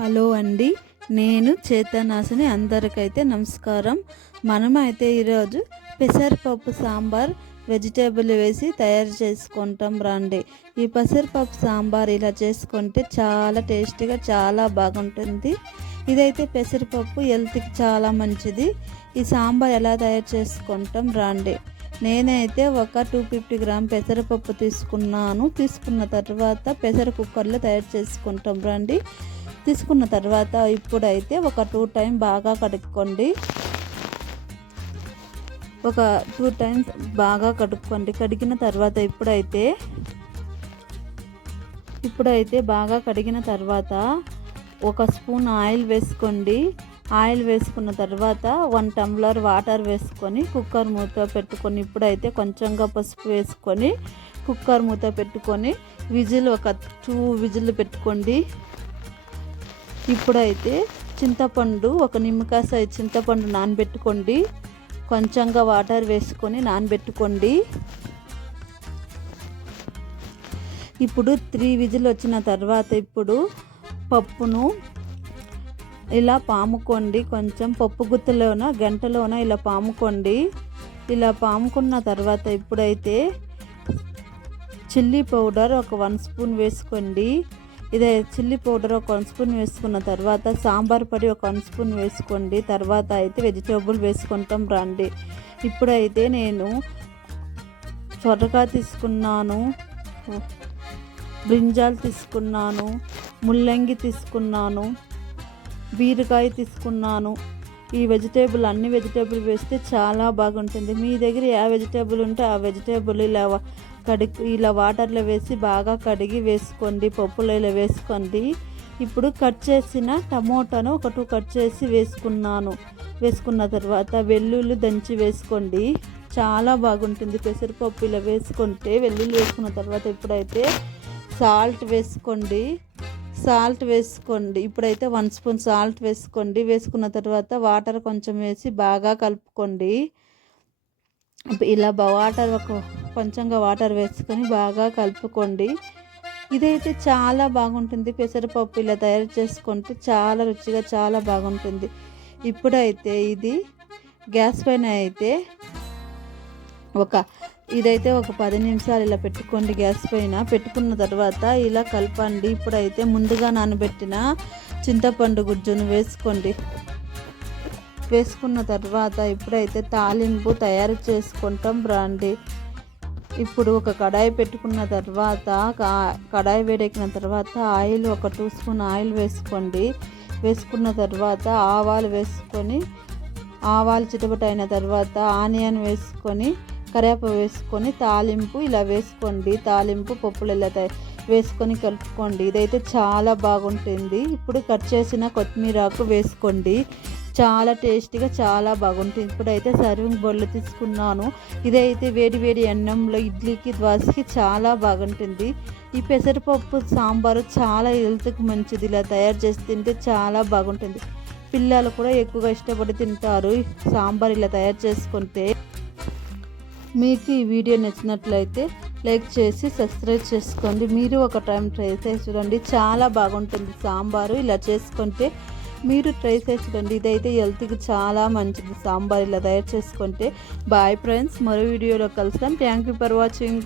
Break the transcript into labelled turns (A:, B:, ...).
A: Hello అండి. నేను చేతనాశిని అందరికైతే నమస్కారం. మనం అయితే ఈరోజు పెసరపప్పు సాంబార్ వెజిటేబుల్ వేసి తయారు చేసుకుంటాం రండి. ఈ పెసరపప్పు సాంబార్ ఇలా చేసుకుంటే చాలా టేస్టీగా చాలా బాగుంటుంది. ఇదైతే పెసరపప్పు హెల్త్కి చాలా మంచిది. ఈ సాంబార్ ఎలా తయారు చేసుకుంటాం రండి. నేనైతే ఒక టూ ఫిఫ్టీ గ్రామ్ పెసరపప్పు తీసుకున్నాను. తీసుకున్న తర్వాత పెసర కుక్కర్లో తయారు చేసుకుంటాం రండి. తీసుకున్న తర్వాత ఇప్పుడైతే ఒక టూ టైం బాగా కడుక్కోండి. ఒక టూ టైమ్స్ బాగా కడుక్కోండి. కడిగిన తర్వాత ఇప్పుడైతే ఇప్పుడైతే బాగా కడిగిన తర్వాత ఒక స్పూన్ ఆయిల్ వేసుకోండి. ఆయిల్ వేసుకున్న తర్వాత వన్ టంబ్లర్ వాటర్ వేసుకొని కుక్కర్ మూత పెట్టుకొని ఇప్పుడైతే కొంచెంగా పసుపు వేసుకొని కుక్కర్ మూత పెట్టుకొని విజిల్ ఒక టూ విజిల్ పెట్టుకోండి. ఇప్పుడైతే చింతపండు ఒక నిమ్మకాయ సైజ్ చింతపండు నానబెట్టుకోండి. కొంచెంగా వాటర్ వేసుకొని నానబెట్టుకోండి. ఇప్పుడు త్రీ విజిల్ వచ్చిన తర్వాత ఇప్పుడు పప్పును ఇలా పాముకోండి. కొంచెం పప్పు గుత్తలోన గంటలోన ఇలా పాముకోండి. ఇలా పాముకున్న తర్వాత ఇప్పుడైతే చిల్లీ పౌడర్ ఒక వన్ స్పూన్ వేసుకోండి. ఇదే చిల్లీ పౌడర్ ఒక వన్ స్పూన్ వేసుకున్న తర్వాత సాంబార్ పొడి ఒక వన్ స్పూన్ వేసుకోండి. తర్వాత అయితే వెజిటేబుల్ వేసుకుంటాం రండి. ఇప్పుడైతే నేను సొరకాయ తీసుకున్నాను. బ్రింజాల్ తీసుకున్నాను. ముల్లంగి తీసుకున్నాను. బీరకాయ తీసుకున్నాను. ఈ వెజిటేబుల్ అన్ని వెజిటేబుల్ వేస్తే చాలా బాగుంటుంది. మీ దగ్గర ఏ వెజిటేబుల్ ఉంటే ఆ వెజిటేబుల్ ఇలా కడిగి ఇలా వాటర్లో వేసి బాగా కడిగి వేసుకోండి పప్పులో ఇలా వేసుకోండి. ఇప్పుడు కట్ చేసిన టమోటాను ఒక టూ కట్ చేసి వేసుకున్నాను. వేసుకున్న తర్వాత వెల్లుల్లి దంచి వేసుకోండి. చాలా బాగుంటుంది. పెసరపప్పు ఇలా వేసుకుంటే వెల్లుల్లి వేసుకున్న తర్వాత ఇప్పుడైతే సాల్ట్ వేసుకోండి. సాల్ట్ వేసుకోండి. ఇప్పుడైతే వన్ స్పూన్ సాల్ట్ వేసుకోండి. వేసుకున్న తర్వాత వాటర్ కొంచెం వేసి బాగా కలుపుకోండి. ఇలా వాటర్ ఒక కొంచెంగా వాటర్ వేసుకొని బాగా కలుపుకోండి. ఇదైతే చాలా బాగుంటుంది. పెసరపప్పు ఇలా తయారు చేసుకుంటే చాలా రుచిగా చాలా బాగుంటుంది. ఇప్పుడైతే ఇది గ్యాస్ పైన అయితే ఒక ఇదైతే ఒక పది నిమిషాలు ఇలా పెట్టుకోండి గ్యాస్ పైన. పెట్టుకున్న తర్వాత ఇలా కలపండి. ఇప్పుడైతే ముందుగా నానబెట్టిన చింతపండు గుజ్జును వేసుకోండి. వేసుకున్న తర్వాత ఇప్పుడైతే తాలింపు తయారు చేసుకుంటాం రండి. ఇప్పుడు ఒక కడాయి పెట్టుకున్న తర్వాత కడాయి వేడెక్కిన తర్వాత ఆయిల్ ఒక టూ స్పూన్ ఆయిల్ వేసుకోండి. వేసుకున్న తర్వాత ఆవాలు వేసుకొని ఆవాలు చిటపట అయిన తర్వాత ఆనియన్ వేసుకొని కరివేప వేసుకొని తాలింపు ఇలా వేసుకోండి. తాలింపు పప్పులు ఇలా వేసుకొని కలుపుకోండి. ఇదైతే చాలా బాగుంటుంది. ఇప్పుడు కట్ చేసిన కొత్తిమీరాకు వేసుకోండి. చాలా టేస్టీగా చాలా బాగుంటుంది. ఇప్పుడైతే సర్వింగ్ బౌల్లో తీసుకున్నాను. ఇదైతే వేడి వేడి అన్నంలో ఇడ్లీకి దోశకి చాలా బాగుంటుంది. ఈ పెసరపప్పు సాంబారు చాలా హెల్త్కి మంచిది. ఇలా తయారు చేసి తింటే చాలా బాగుంటుంది. పిల్లలు కూడా ఎక్కువగా ఇష్టపడి తింటారు. సాంబార్ ఇలా తయారు చేసుకుంటే. మీకు ఈ వీడియో నచ్చినట్లయితే లైక్ చేసి సబ్స్క్రైబ్ చేసుకోండి. మీరు ఒక టైం ట్రై చేసి చూడండి. చాలా బాగుంటుంది సాంబారు. ఇలా చేసుకుంటే మీరు ట్రై చేసి చూడండి. ఇదైతే హెల్త్కి చాలా మంచిది సాంబార్. ఇలా తయారు చేసుకుంటే. Bye friends. మరో వీడియోలో కలుస్తాం. Thank you for watching.